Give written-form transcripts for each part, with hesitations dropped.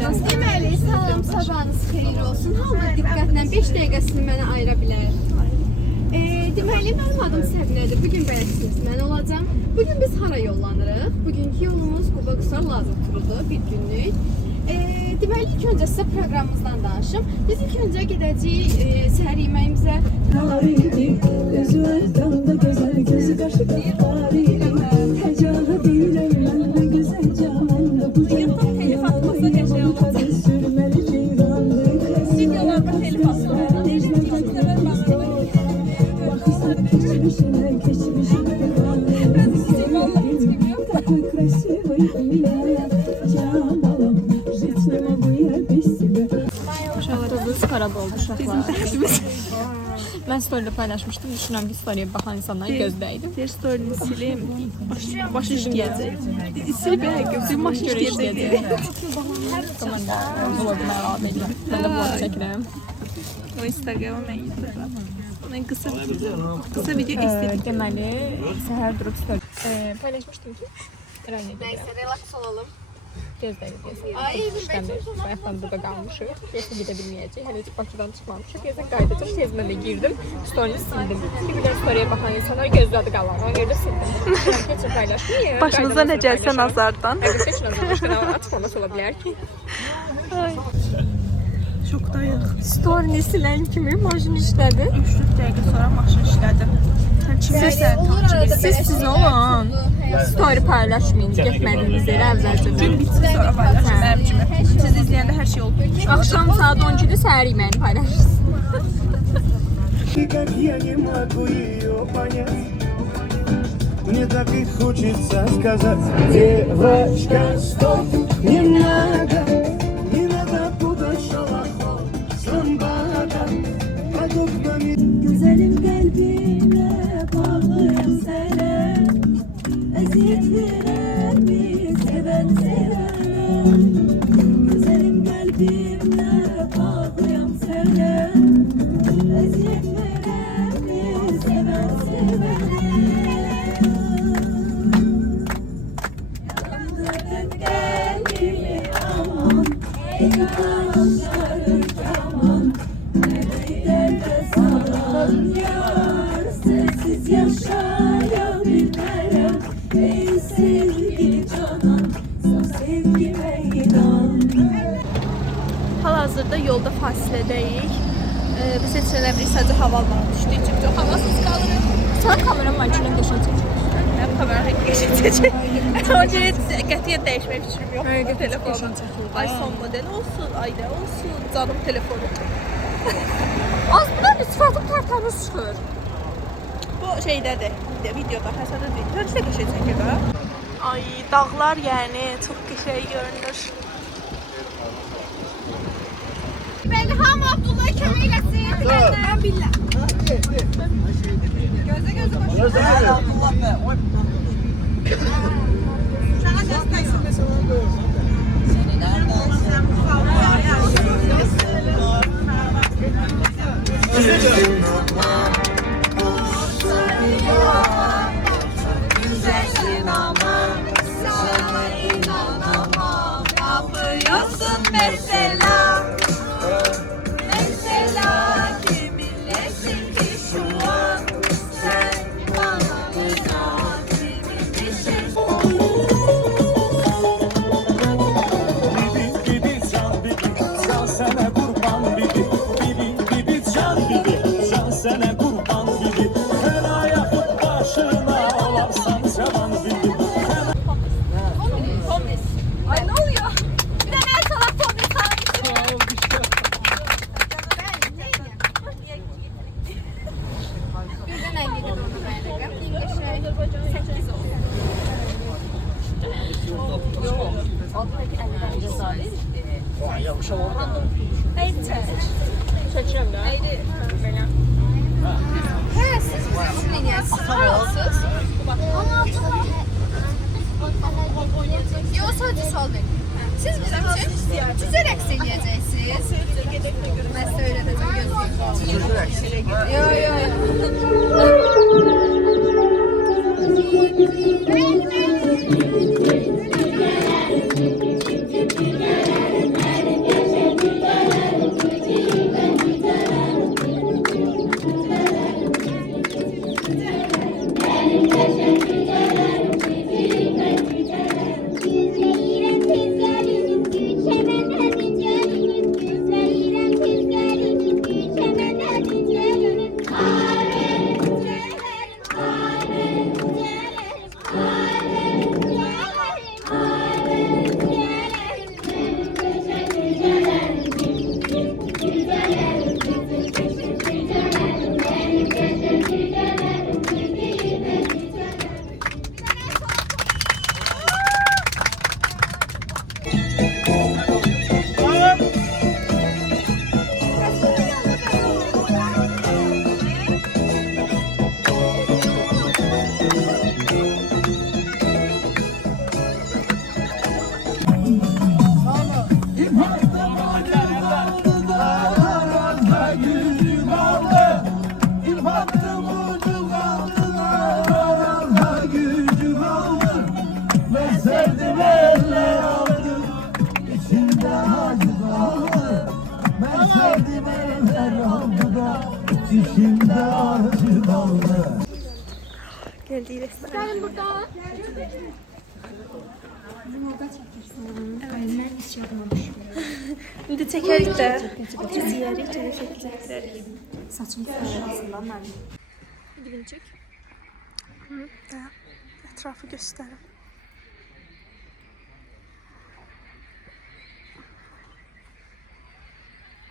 Deməli, salam, sabahınız xeyir olsun. Hamı diqqətlə 5 dəqiqəsini mənə ayıra bilər. Deməli, mənim adım Səbinədir. Bugün bələdçiniz mən olacağım. Bugün biz hara yollanırıq? Bugünkü yolumuz Quba-Qusar Lazım turudur, bir günlük. Deməli, ilk öncə sizə proqramımızdan danışım. Biz ilk öncə gedəcəyik səhər yeməyimizə. Xarab oldu uşaqlar. Mən story'də paylaşmışdım. Düşünürəm ki, story'yə baxan insanlar gözdəydim. Bir story'ni sileyim. Başı işləyəcək. Silib gözüm başı işləyəcək. Tamam da vloguma əlavə edirəm. Mən də vlog çəkirəm. O Instagram'a mən yetirirəm. Mən qısa video istedim. Deməli, səhər durub story paylaşmışdım ki, Nəysə, relax olalım. Gözdəydik. Bayaqdan burada qalmışıq. Yoxsa gedə bilməyəcək. Hələ heç Bakıdan çıxmamışıq. Yoxsa qayıdacaq. Tezmə də girdim. Story'ni sildim. Bir qədər story'yə baxan insanlar gözlədi qalan. Ona görə də sildim. Keçin paylaşmayayım. Başınıza nə gəlsə nazardan. Əgər keçin nazardan başqa nə açıqlaması ola bilər ki. Şokdayıq. Story'ni silən kimi maşın işlədi. 3-4 dəqiqə sonra maşın işlədi. Siz olun. Story paylaşmayın. Getmədiyiniz yerə əvvəlcə. Gün bitsin sonra paylaşın mənim kimi. Siz izləyəndə hər şey oldu. Axşam saat 12-də səhər yeməyini paylaşırsınız. Мне так и хочется сказать: девочка, стоп, не надо путать шалахов с ламбадом под окнами. Güzelim kalbime bağlıyım sana, eziyet veren bir seven sevene. Güzelim kalbime bağlıyım sana, eziyet veren bir seven sevene. Yandırın gelini aman, ey kaşlarım aman, nerede salan yar, sensiz yaşayabilmem. Ey sevgili canan, saf sevgime inan. Hal-hazırda yolda fasiledəyik. Biz heç elə bir sadəcə havalanına düşdük. Çünki çox havasız qalırıq. Sana kameram var, içindən qəşən çəkir. Mənim kamera keçəcək. Ona görə qətiyyən dəyişmək fikrim yox. Qətiyyən Telefonu. qəşən çəkir. Ay son model olsun, ay nə olsun, canım telefonu. Az bundan bir sıfatım tərtəmiz çıxır. Bu şeydədir, videoda, Həsənə deyil. Hörsə qəşən çəkir ha? Ay, dağlar yəni çox qəşəng görünür. Bəli, hamı Abdullah'a kömək eləsin. Mən billah. Gözə başa. Abdullah be. Sana göstərsin. Güzelsin ama sana inanamam. Yapıyorsun mesela. Mesela kiminlesin ki şu an? Sen bana inan, kiminlesin? Bibi can bibi, can sana kurban bibi. Bibi can bibi, can sana kurban bibi. Her ayakın başına olarsan canan bibi. Ay ne oluyor? Bir de ben salak tombi sana getireyim. Birden 50 de onu beğeneceğim. İngilizce 8 oluyor. Alttaki 50'den cezayı. Çəkirəm də. Hə, siz bizim eləyəsiniz. Haralısınız? Yox, sadəcə sual verin. Siz bizim üçün sizə rəqs eləyəcəksiniz. Mən sizə öyrədəcəm, gözləyim. Yox, yox. Geldiği restoran. Gelin burada. İndi çəkərik də. Biz yeyərik, çəkəcəklər. Saçımı sarılasından mən. Dibini çək. Da ətrafı göstərim.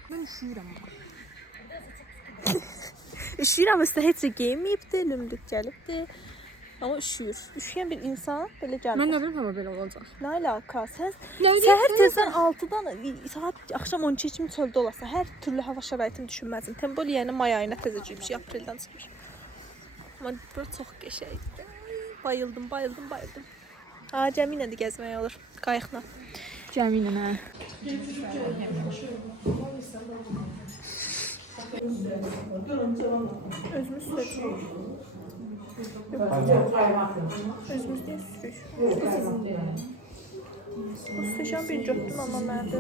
Mən üşüyürəm. Üşüyürəm, üstə heç nə geyinməyibdi, lümdük gəlibdi. Amma üşüyür. Üşüyən bir insan belə gəlmir. Mən nə bilim hava belə olacaq. Nə alaka? Sən Nə səhər tezdən 6-dan saat axşam 12 kimi çöldə olasa, hər türlü hava şəraitini düşünməzsən. Tembol yəni may ayına təzəcə bir şey apreldən çıxır. Amma bura çox qəşəngdir. Bayıldım. Ha, Cəmi ilə də gəzmək olur, qayıqla. Cəmi ilə hə. Özümüz sürəcəyik. Özümüz deyə sürük. O sürüşən bir götdüm, amma məndə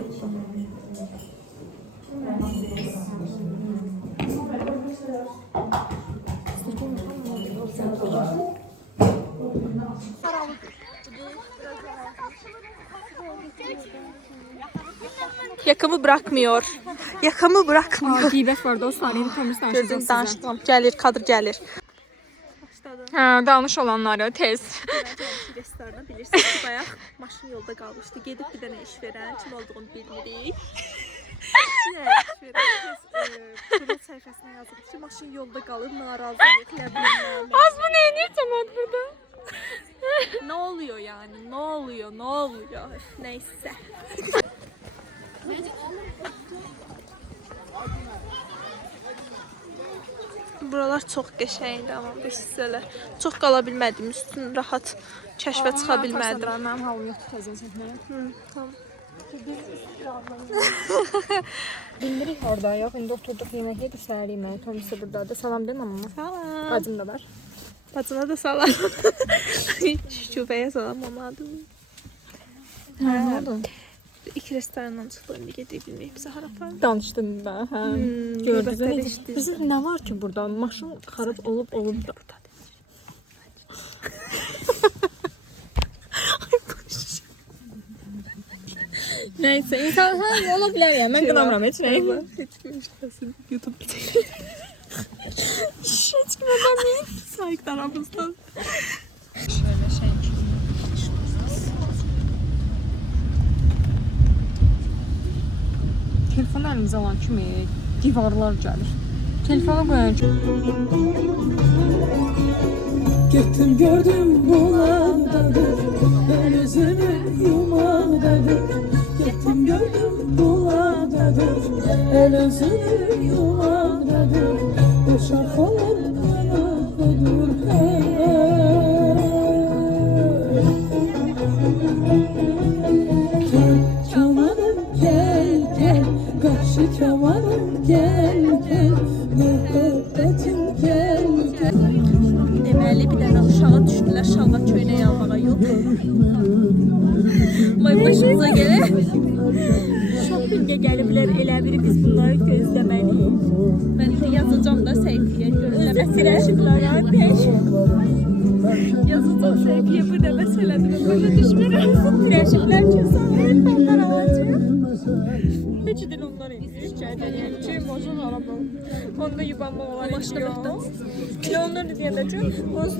Yakamı bırakmıyor. Yakamı bırakmıyor. Qeybət var dostlar, indi təmiz Gördün, danışacağız. danışdım. Gəlir, kadr gəlir. Başladı. Hə, danış olanları tez. Restorana bilirsiniz ki, bayaq maşın yolda qalmışdı. Gedib bir dənə iş verən, kim olduğunu bilmirik. Kurul səhifəsinə yazılıb ki, maşın yolda qalıb, narazıyıq, ləbləməm. Az bu nə edirsən burada? Ne oluyor yani? Ne oluyor? Neyse. Buralar çox qəşəngdir amma bu hissələr. Çox qala bilmədim, üstün rahat kəşfə çıxa bilmədim. Mənim halım yoxdur təzə çəkməyə. Tamam. Bilmirik orada, yox. İndi oturduq yemək yedik, səhər yeməyi. Tomis də buradadır. Salam deyin amma. Salam. Bacım da var. Bacına da salam. Şübhəyə salam mamadım. Hə, nə oldu? İki restorandan çıxdı, indi gedə bilməyib. Səhər aparım. Danışdın da, hə. Gördünüz növbətlər nə? işləyir. Bizim nə var ki burada? Maşın xarab olub da. Neyse, insan ola bilər ya. Mən qınamıram heç nəyi. Heç kim işləsin. YouTube çəkir. Heç kim adam sayıq tarafımızdan. Şöyle şey. Telefonu əlimizə alan kimi divarlar gəlir. Telefonu qoyan kimi. Gittim gördüm bulandadır, ben özümü yumağdadır. Gittim gördüm bulandadır, el özümü yumağdadır. Bu şarkılar kanaklıdır. Kemanım gel gel, karşı kemanım gel gel, muhabbetim gel gel. Deməli, bir dənə uşağa düşdülər, şalvar köynək almağa yox. Vay başımıza gələ. Shoppingə gəliblər, elə biri biz bunları gözləməliyik. Mən indi yazacağım da səhifəyə, gözləmə sirəşiklər, artıq. Yazıcı sevgiye bu ne meseledir? Başa düşmürəm. Güləşiklər ki, sən onlar alacaq. Heç din onlar izləyir ki, yəni ki, maşın araba. Onda yubanma olar. Maşına baxdım. Bir onlar da deyəndə ki, onsuz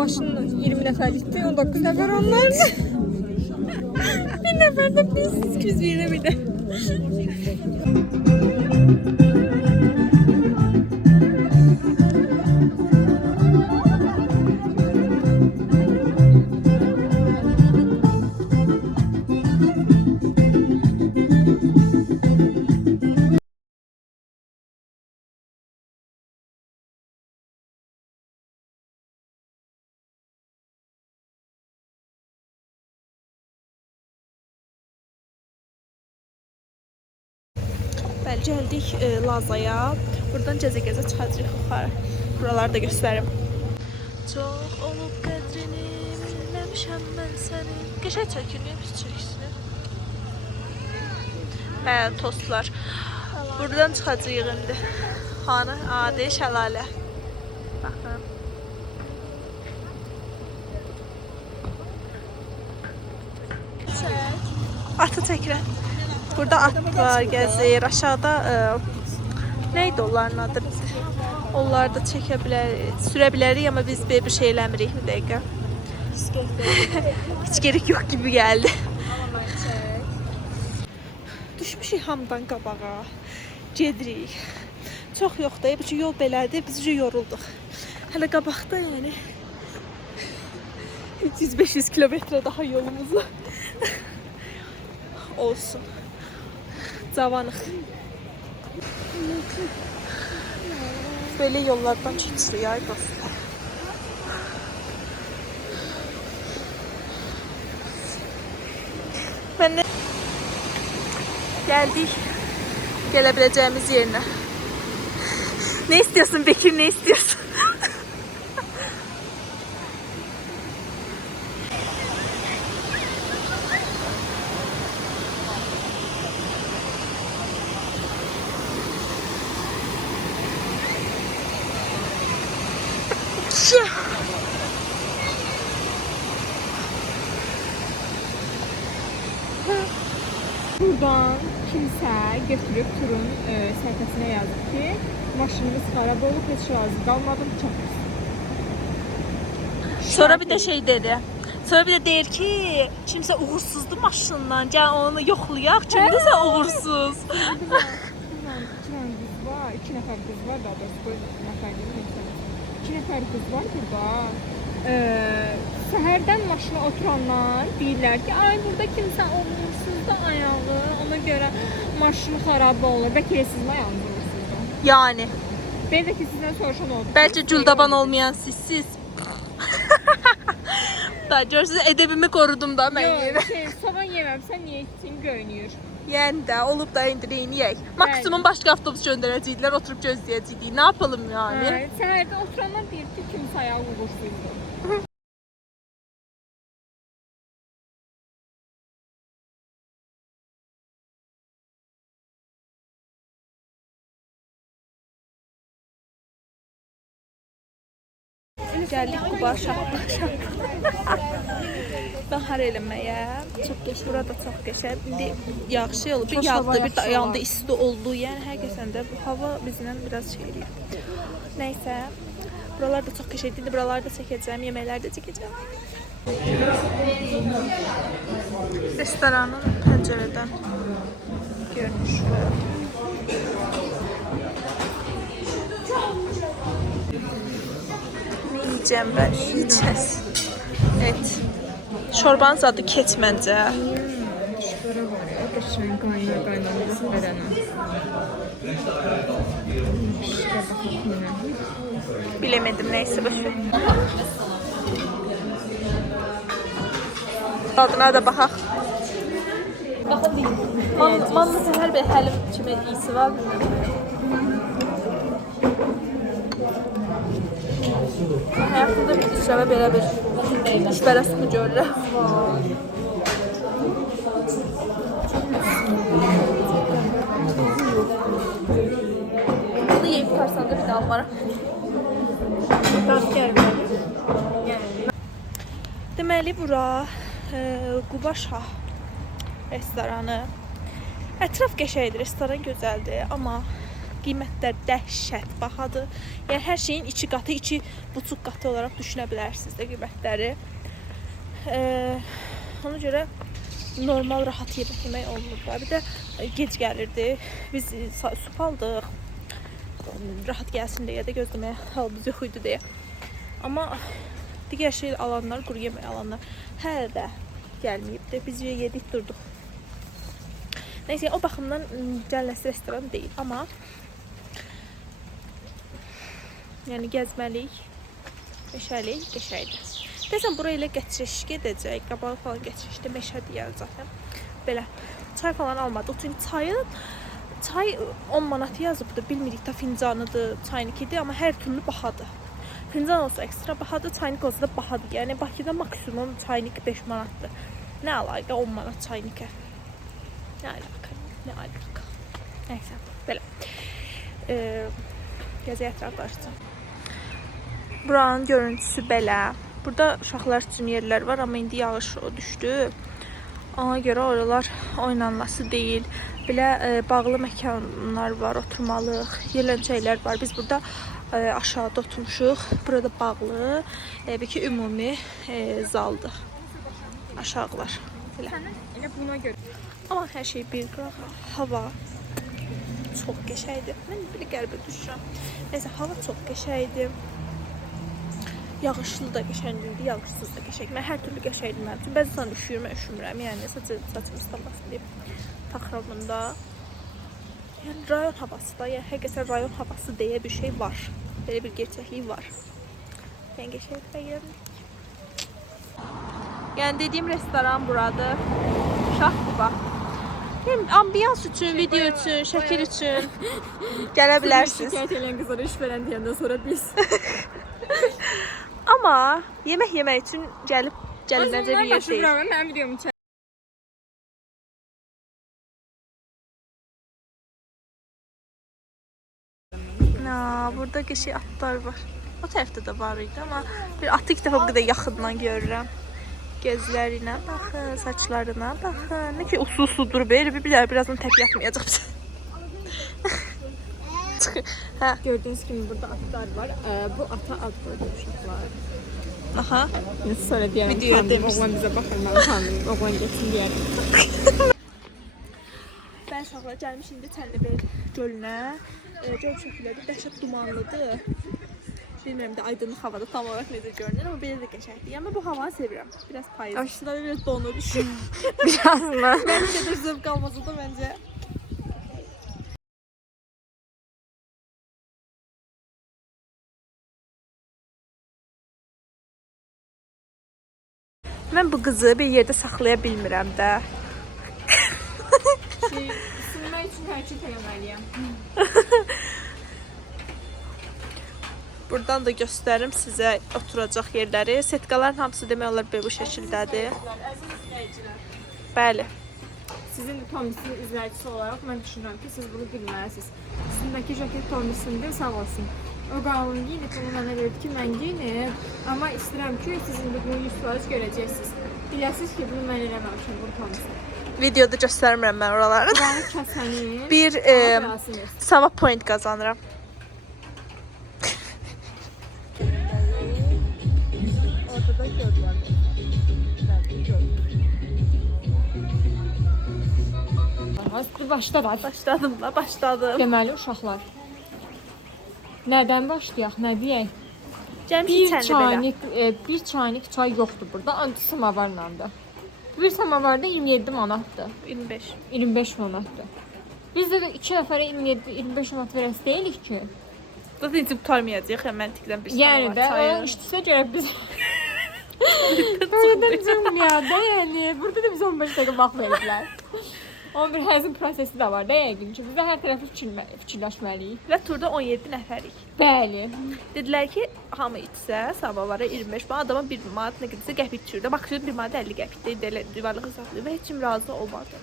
maşın 20 nəfərlikdir, 19 nəfər onlar. Bir nəfər də biz 200 bir də. Bəli, gəldik Lazaya. Buradan gəzə-gəzə çıxacağıq yuxarı. Buraları da göstərim. Çox olub qədrini bilməmişəm mən səni. Qəşəng çəkinir, pis çəksin. Bəli, tostlar. Buradan çıxacağıq indi. Hanı? Adi şəlalə. Baxın. Atı çəkirəm. Burada atlar gəzir. Aşağıda neydi onların adı? Onları da çəkə bilərik, sürə bilərik, amma biz belə bir şey eləmirik bir dəqiqə. Heç gerek yok gibi gəldi. Düşmüşük hamdan qabağa. Gedirik. Çox yox da, bu yol belədir, biz yorulduq. Hələ qabaqda yəni 300-500 kilometre daha yolumuz var. Olsun. Cavanıq. Böyle yollardan keçirik ay dostlar. Ben de geldik gelebileceğimiz yerine. Ne istiyorsun Bekir, ne istiyorsun? Buradan kimsə götürüb turun səhifəsinə yazıb ki, maşınımız xarab olub, heç razı qalmadım, çox pis. Sonra bir de şey dedi. Sonra bir de der ki, kimsə uğursuzdu maşından, gəl onu yoxlayaq, kimdəsə uğursuz. İki nəfər qız var, daha doğrusu bu nəfər deyil, iki nəfər qız var burada. Səhərdən maşına oturanlar deyirlər ki, ay burada kimsə uğursuzdu ayağı, ona görə maşını xarab olur. Bəlkə siz mi ayağınız uğursuzdu? Yani. Ben de ki sizden soruşan oldu. Belki Güldaban olmayan sizsiz. Daha görürsünüz edebimi korudum da ben yine. Yok, soğan yeməmsən niyə için görünüyor. Yani de olup da indireyini yiyək. Maksimum başka avtobus göndərəcəkdilər, oturup gözləyəcəkdik. Ne yapalım yani? Evet, səhərdə oturanlar deyir ki, kimsə ayağı uğursuzdu. Geldik Quba Şahba. Bahar eləməyə. Çox qəşəng. Burada çox qəşəng. İndi yağış olub, bir yağdı, bir də yanda isti oldu. Yəni həqiqətən də bu hava bizlə biraz şey eləyir. Nəysə, buralar da çox qəşəngdir. İndi buraları da çəkəcəm, yeməkləri də çəkəcəm. Restoranın pəncərədən görünüşü. Yiyeceğim ben, yiyeceğiz. Evet. Çorbanın adı keçməncə. Şurada var ya, geçen kaynaması verene. Bilemedim, neyse boşver. Adına da baxaq. Baxın deyim. Manlı səhər bir həlim kimi iyisi var. Həyatımda işləmə belə bir işbərəsini görürəm. Bunu yeyib tutarsan da bir daha almaram. Dadı gəlməli. Deməli bura Quba Şah restoranı. Ətraf qəşəngdir, restoran gözəldir, amma qiymətlər dəhşət bahadır. Yəni hər şeyin 2 qatı, 2,5 qatı olaraq düşünə bilərsiniz də qiymətləri. Ona görə normal rahat yemək olmur. Bir də gec gəlirdi. Biz sup aldıq. Rahat gəlsin deyə də gözləməyə halımız yox idi deyə. Amma digər şey alanlar, quru yemək alanlar hələ də gəlməyibdi. Biz yedik, durduq. Nəysə, o baxımdan cəlləsi restoran deyil, amma yəni gəzməlik, meşəlik, qəşəngdir. Deyəsən, bura ilə gətirиш gedəcək, qabağı falan gətirişdə meşə deyər zaten. Belə, çay falan almadı. Çünki çay 10 manat yazıbdır, bilmirik da fincanıdır, çaynikidir, amma hər türlü bahadır. Fincan olsa ekstra bahadır, çaynik olsa da bahadır. Yəni, Bakıda maksimum çaynik 5 manatdır. Nə əlaqə 10 manat çaynikə? Nə alaka. Nəysə, belə. Gəzək ətraflarca. Buranın görüntüsü belə. Burada uşaqlar üçün yerlər var, amma indi yağış düşdü. Ona görə oralar oynanması deyil. Belə bağlı məkanlar var, oturmalıq, yerləncəklər var. Biz burada aşağıda oturmuşuq. Burada bağlı, bir ki, ümumi zaldır. Aşağılar. Elə buna görə. Amma hər şey bir qıraq. Hava çox qəşəngdir. Mən belə qəribə düşürəm. Nəysə, hava çox qəşəngdir. Yağışlı da qəşəngdir, yağışsız da qəşəngdir. Mən hər türlü qəşəngdir mənim üçün. Bəzi zaman üşüyür, mən üşümürəm. Yəni, saçım ıslanmasın deyib taxıramında. Yəni, rayon havası da, yəni, həqiqətən rayon havası deyə bir şey var. Belə bir gerçəklik var. Yəni, qəşəngdir, bəyəndik. Yəni, dediyim restoran buradır. Şah Quba. Ambiyans üçün, video üçün, şəkil üçün gələ bilərsiniz. Şikayət edən qızlara iş verən deyəndən sonra biz. Amma yemək yemək üçün gəlinəcə bir yer deyil. Mənim videomu çək. Burada qəşəng atlar var. O tərəfdə də var idi, amma bir atı ilk dəfə bu qədər yaxından görürəm. Gözlərinə baxın, saçlarına baxın. Nə ki usul durub, elə birazdan tək yatmayacaq bizə. Hə. Gördüyünüz kimi burada atlar var. Bu ata ad qoydu uşaqlar. Aha. Nəsə sonra deyərəm, Videoya tanıdım, demişsin. oğlan bizə baxır, mən tanıdım, oğlan getsin deyərəm. Mən uşaqlar gəlmiş indi Çənlibel gölünə. Göl şəkilləri dəhşət dumanlıdır. Bilmirəm də aydınlıq havada tam olaraq necə görünür, amma belə də qəşəngdir. Amma bu havanı sevirəm. Biraz payız. Aşağıda biraz donur düşür. Biraz mı? Mən qədər zövq almasa da məncə. Mən bu qızı bir yerdə saxlaya bilmirəm də. Sinmək üçün hərəkət eləməliyəm. Buradan da göstərim sizə oturacaq yerləri. Setkaların hamısı demək olar bu şəkildədir. Bəli. Sizin Tomisin izləyicisi olaraq mən düşünürəm ki, siz bunu bilməlisiniz. Sizindəki jaket Tomisindir, sağ olsun. O qalın giyinib, bunu mənə verdi ki, mən giyinim. Amma istəyirəm ki, siz indi bunu 100% görəcəksiniz. Biləsiniz ki, bunu mən eləməmişəm, bu Tomisin. Videoda göstərmirəm mən oraları. Buranı kəsəni, Bir savab point qazanıram. Ortada göl var. Başladım. Başladım. Deməli, uşaqlar. Nədən başlayaq, nə deyək? Bir çaynik çay yoxdur burada, ancaq samavarlandır. Bir samavarda 27 manatdır. 25 manatdır. Biz də 2 nəfərə 27-25 manat verəsi deyilik ki. Zaten heç tutarmayacaq, məntiqdən bir Yəni də o iştisə görə biz Cümliyada yəni. Burada da biz 15 dəqiqə vaxt veriblər. Onun bir həzm prosesi də var da yəqin ki, biz də hər tərəfi fikirləşməliyik. Və turda 17 nəfərik. Bəli. Dedilər ki, hamı içsə, sabahlara 25 manat, adama 1 manat nə qədərsə qəpik düşürdü. Maksimum 1 manat 50 qəpikdə elə divarlıq hesablayır və heç kim razı olmadı.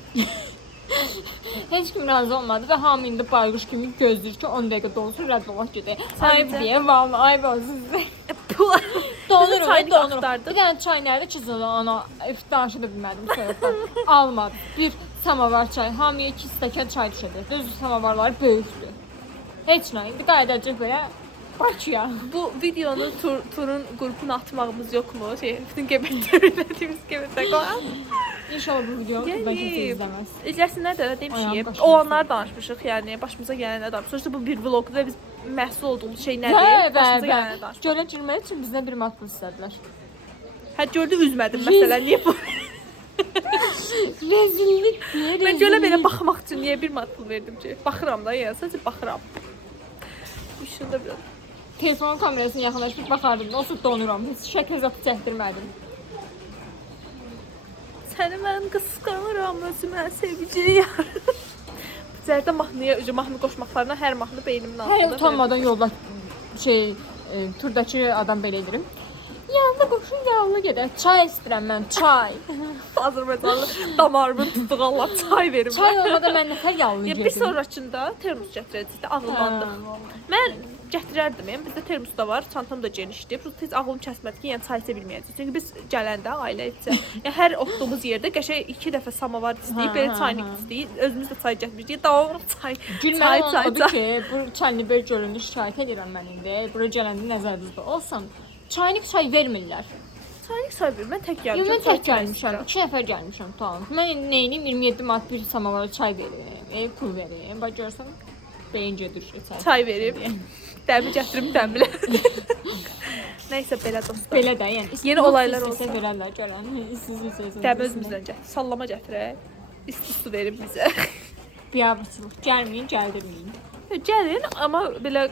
Heç kim razı olmadı və hamı indi bayquş kimi gözləyir ki, 10 dəqiqə dolsun, rədd olaq gedək. Ayıb deyə, vallahi ayıb olsun sizə. Donurum, çayını donurum. axtardıq. Bir dənə çay nerede çizildi ona danışa da bilmədim soyuqdan. Almadım. Bir samavar çay, hamıya 2 stəkan çay düşəcək. Düz samavarları böyükdür. Heç nə, indi qayıdacaq belə Bakıya. Bu videonu turun qrupuna atmağımız yoxmu? Bütün göbəklərimiz göbəklər qoyaq. İnşallah bu videonu Yəni, bəlkə kimsə izləməz. İzləsinlər də demişik. Ayağım qaşınır. O anlar danışmışıq, yəni başımıza gələnlər danışmışıq. Sonuçta bu bir vloqdur və biz məhsul olduğumuz şey nədir? Başımıza gələnlər danışmışıq. Gölə girmək üçün bizdən bir matbul istədilər. Hə gördü üzmədim məsələn. Niyə bu? Rezillikdir. Mən gölə belə baxmaq üçün niyə bir matbul verdim ki? Baxıram da, yəni sadəcə baxıram. Üşündə biraz. Telefonun kamerasını yaxınlaşıb baxardım. Onsuz donuram. Heç şəkil zatı çəkdirmədim. Səni mən qısqanıram, özümə sevgili yar. Bu cərdə mahnı qoşmaqlarına hər mahnı beynimin altında. Hər utanmadan yolda turdakı adam belə edirəm. Yanında qoşun yağlı gedək. Çay istəyirəm mən, çay. Azərbaycanlı damarımın tutduğu Allah çay verim. Çay olmadan mən nətər yağlı Ya gedim. bir sonrakında termos gətirəcəkdə ağıllandıq. Mən gətirərdim. Bizdə termos da var, çantam da genişdir. Biz tez ağlım kəsmədi ki, yəni çay içə bilməyəcəyik. Çünki biz gələndə ailə içə, yəni hər oturduğumuz yerdə qəşəng 2 dəfə samavar istəyib, belə çaynik istəyib, özümüz də çay gətirmişdik. Davamlı çay. Gülməli odur ki, bu Çayniber gölünü şikayət edirəm mən indi. Bura gələndə nəzərinizdə olsun. Çaynik çay vermirlər. Çaynik çay verir. Mən tək gəlmişəm. Mən tək gəlmişəm. 2 nəfər gəlmişəm tamam. Mən nəyini 27 manat bir samavara çay verim, pul verim. Bax görsən beyin gedir çay. Çay verib. Dəmi gətirim dəmlə. Nəysə belə dostlar. Belə də yəni. Yeni olaylar olsa verərlər gələn. İstəyirsiniz. Dəmi özümüzdən gətir. Sallama gətirək. İsti su verib bizə. Biabırçılıq gəlməyin, gəldirməyin. Gəlin, amma belə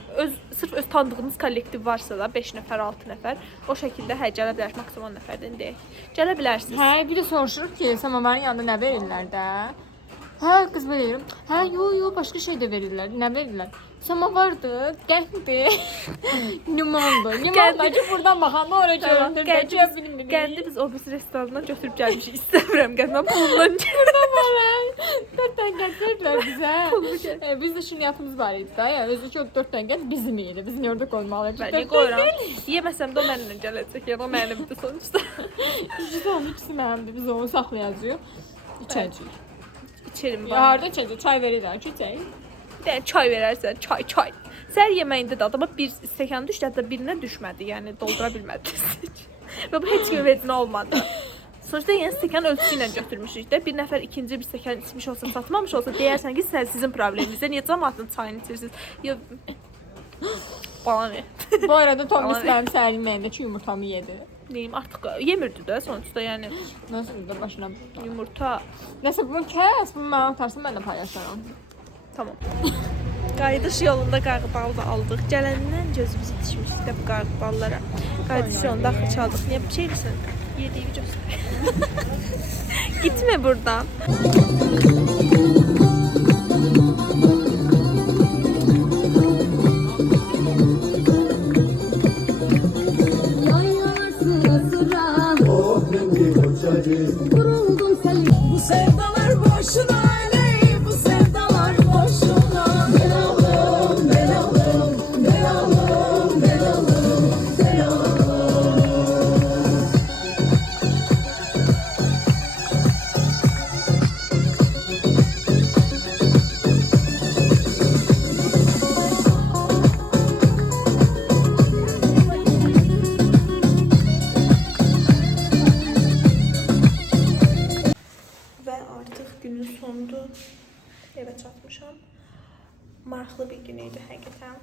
sırf öz tanıdığımız kollektiv varsa da 5 nəfər, 6 nəfər o şəkildə hə gələ bilər, maksimum 10 nəfərdən deyək. Gələ bilərsiniz. Hə, bir də soruşuruq ki, samavarın yanında nə verirlər də? Hə, qız belə deyirəm. Hə, yo, başqa şey də verirlər. Nə verirlər? Samavardır, qənddir, limondur. Limondakı buradan baxanda oraya göründür. Qəndi biz o bir restorandan götürüb gəlmişik. İstəmirəm qənd, mən pulundan Buradan var. 4 tane qənd verirlər bizə. Biz də şirniyyatımız var idi da. Yəni, özü ki, o 4 tane qənd bizim idi. Biz niyə orada qoymalıyıq? Mən qoyuram. Yeməsəm də o mənimlə gələcək. Yəni o mənimdir sonuçta. Onun ikisi mənimdir. Biz onu saxlayacağıq. İçəcəyik. İçerim Ya, var. harada içəcək? Çay verirlər ki, içək. Bir dənə çay verərsən, çay. Səhər yeməyində də adama bir stəkan düşdü, hətta birinə düşmədi. Yəni doldura bilmədi. Və bu heç kimə vecinə olmadı. Sonuçta yəni stəkan ölçüsü ilə götürmüşük də. Bir nəfər ikinci bir stəkan içmiş olsa, satmamış olsa deyərsən ki, sizin probleminizdə niyə cəmaatın çayını içirsiniz? Ya bana ne? Bu arada Tomis mənim səhər yeməyindəki yumurtamı yedi. Neyim artıq yemirdi də sonuçta yəni Nasıl da başına yumurta. Nəsə bunu kəs, bunu mənə atarsın, mən də paylaşaram. Tamam. Qayıdış yolunda qarğıbalı da aldıq. Gələndən gözümüzü düşmüşdük də bu qarğıbalılara. Qayıdış yolunda axır çaldıq. Niyə bir şey misin? Yediğimi göster. Gitme buradan. Bu sevdalar boşuna aley, bu sevdalar boşuna. Belalım, belalım, belalım, belalım, belalım. Və artıq günün sonunda evə çatmışam. Maraqlı bir gün idi həqiqətən.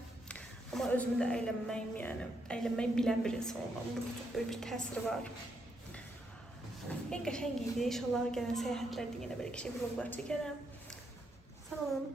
Amma özümü də əylənməyim, yəni əylənməyi bilən bir insan olmam. Burada çox böyük bir təsiri var. En qəşəng idi. İnşallah gələn səyahətlərdə yenə belə bir şey vloglar çəkərəm. Sağ olun.